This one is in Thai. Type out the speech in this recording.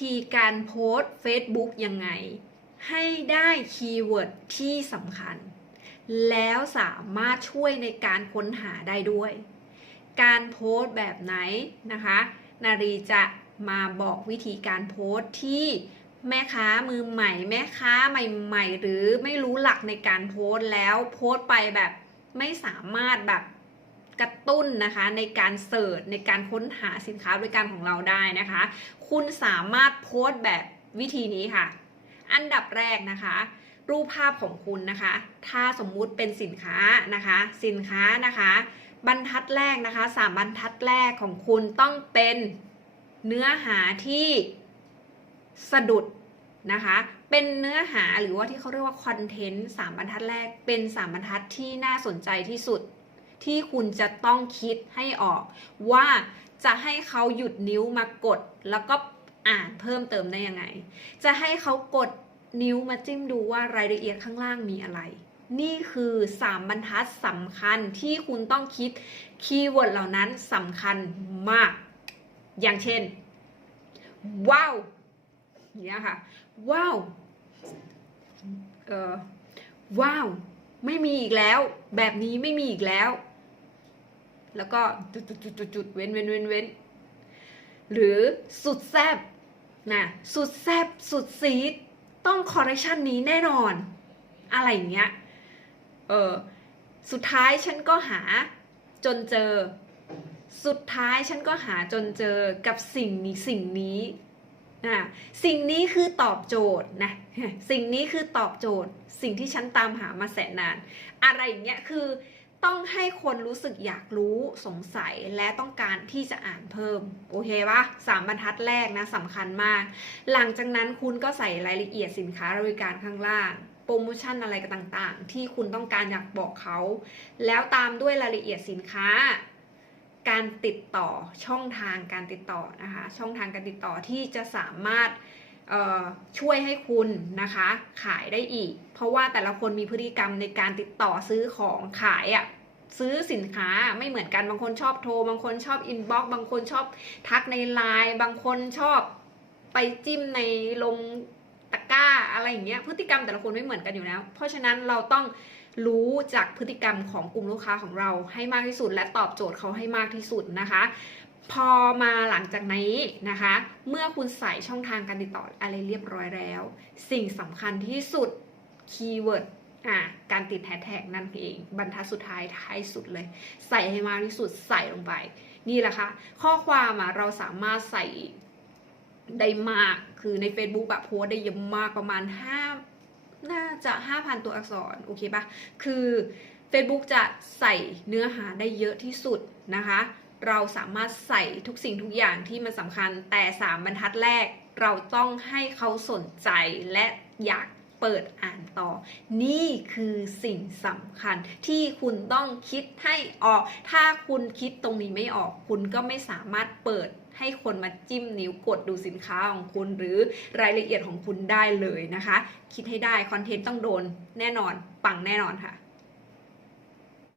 ธีการโพสต์ Facebook ยังไง ให้ได้คีย์เวิร์ดที่สำคัญ แล้วสามารถช่วยในการค้นหาได้ด้วย การโพสต์แบบไหนนะคะ นารีจะมาบอกวิธีการโพสต์ที่แม่ค้ามือใหม่ แม่ค้าใหม่ ๆ หรือไม่รู้หลักในการโพสต์แล้วโพสต์ไปแบบไม่สามารถแบบ กระตุ้นนะคะในการเสิร์ชในการค้นหาสินค้าบริการของเราได้นะคะ คุณสามารถโพสต์แบบวิธีนี้ค่ะ อันดับแรกนะคะ รูปภาพของคุณนะคะ ถ้าสมมุติเป็นสินค้านะคะ สินค้านะคะ บรรทัดแรกนะคะสามบรรทัดแรกของคุณต้องเป็นเนื้อหาที่สะดุดนะคะ เป็นเนื้อหาหรือว่าที่เขาเรียกว่าคอนเทนต์สามบรรทัดแรก เป็นสามบรรทัดที่น่าสนใจที่สุด ที่คุณจะต้องคิดให้ออก ว่าจะให้เขาหยุดนิ้วมากด แล้วก็อ่านเพิ่มเติมได้ยังไง จะให้เขากดนิ้วมาจิ้มดูว่ารายละเอียดข้างล่างมีอะไร นี่คือ 3 บรรทัดสำคัญที่คุณต้องคิดคีย์เวิร์ดเหล่านั้นสำคัญมาก อย่างเช่น ว้าวเนี่ยค่ะ ว้าวเออว้าว ไม่มีอีกแล้ว แบบนี้ไม่มีอีกแล้ว แล้วก็จุดจุดเว้นเว้นเว้นเว้นหรือสุดแซบนะสุดแซบสุดซีดต้องคอร์เรคชันนี้แน่นอน อะไรอย่างเงี้ยเออสุดท้ายฉันก็หาจนเจอ สุดท้ายฉันก็หาจนเจอกับสิ่งนี้สิ่งนี้นะสิ่งนี้คือตอบโจทย์นะสิ่งนี้คือตอบโจทย์ สิ่งที่ฉันตามหามาแสนนาน อะไรอย่างเงี้ยคือ ต้องให้คนรู้สึกอยากรู้สงสัยและต้องการที่จะอ่านเพิ่ม โอเคปะสามบรรทัดแรกนะสำคัญมาก หลังจากนั้นคุณก็ใส่รายละเอียดสินค้าบริการข้างล่างโปรโมชั่นอะไรก็ต่างๆ ที่คุณต้องการอยากบอกเขา แล้วตามด้วยรายละเอียดสินค้า การติดต่อช่องทางการติดต่อนะคะช่องทางการติดต่อที่จะสามารถเอ่อช่วยให้คุณนะคะขายได้อีก เพราะว่าแต่ละคนมีพฤติกรรมในการติดต่อซื้อของขายอะ่ะ ซื้อสินค้าไม่เหมือนกันบางคนชอบโทร บางคนชอบอินบ็อกซ์บางคนชอบทักในไลน์บางคนชอบไปจิ้มในลงตะกร้าอะไรอย่างเงี้ยพฤติกรรมแต่ละคนไม่เหมือนกันอยู่แล้ว เพราะฉะนั้นเราต้องรู้จากพฤติกรรมของกลุ่มลูกค้าของเราให้มากที่สุด และตอบโจทย์เขาให้มากที่สุดนะคะ พอมาหลังจากนี้นะคะ เมื่อคุณใส่ช่องทางการติดต่ออะไรเรียบร้อยแล้ว สิ่งสำคัญที่สุดคีย์เวิร์ด อะการติดแฮชแท็กนั่นเองบรรทัดสุดท้ายท้ายสุดเลย ใส่ให้มากที่สุดใส่ลงไป นี่แหละค่ะข้อความอะเราสามารถใส่ได้มากคือใน Facebook แบบโพสได้เยอะมากประมาณ 5 น่าจะ 5,000 ตัวอักษร โอเคปะคือ Facebook จะใส่เนื้อหาได้เยอะที่สุดนะคะ เราสามารถใส่ทุกสิ่งทุกอย่างที่มันสำคัญแต่ 3 บรรทัดแรกเราต้องให้เขาสนใจและอยาก เปิดอ่านต่อ นี่คือสิ่งสำคัญที่คุณต้องคิดให้ออก ถ้าคุณคิดตรงนี้ไม่ออก คุณก็ไม่สามารถเปิดให้คนมาจิ้มนิ้วกดดูสินค้าของคุณหรือรายละเอียดของคุณได้เลยนะคะ คิดให้ได้คอนเทนต์ต้องโดนแน่นอนปังแน่นอนค่ะ